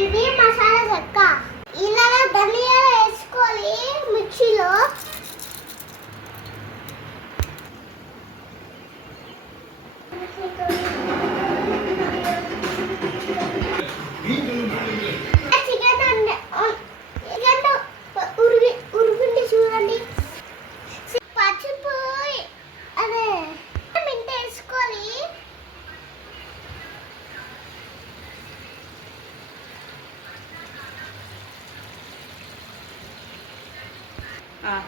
ఇది మసాలా చెక్క. ఇలా ధనియాలు వేసుకోవాలి మిక్సీలో. ఉరుకుండి చూడండి. పచ్చిపు అదే మింట వేసుకోవాలి.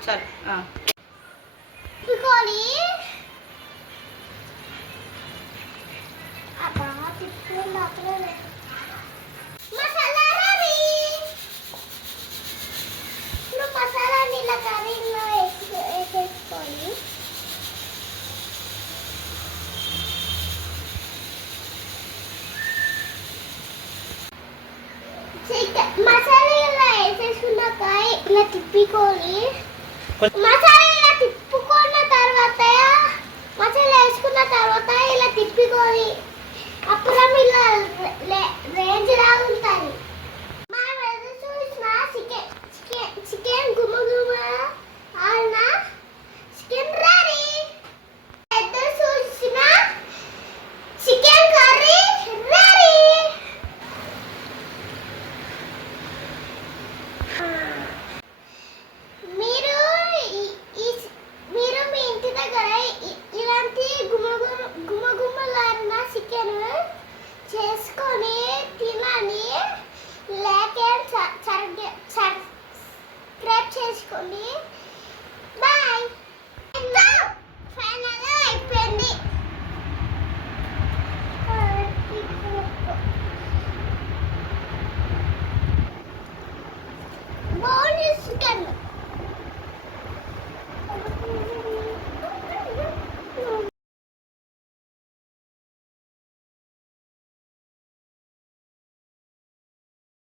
చాలు తిప్పుకోవాలి. మసాలా రెడీ. ఇప్పుడు మసాలా నీళ్ళ కర్రీలో వేసేసుకోవాలి. మసాలా ఇలా వేసేసుకున్నాక ఇలా తిప్పుకోవాలి. మసాలా ఇలా తిప్పుకున్న తర్వాత మసాలా వేసుకున్న తర్వాత ఇలా తిప్పుకోవాలి. అప్పుడు ఇలా రేంజ్ రాగుంటుంది. మనం ఎదురు చూసిన చికెన్ గుమ్మ గుమ్మ ఆడిన చికెన్ రెడీ. ఎదురు చూసిన చికెన్ కర్రీ రెడీ. మీరు మీ ఇంటి దగ్గర ఇలాంటి గుమ్మలాడిన చికెన్ చేసుకొని తినని. లేక సబ్స్క్రైబ్ చేసుకోండి.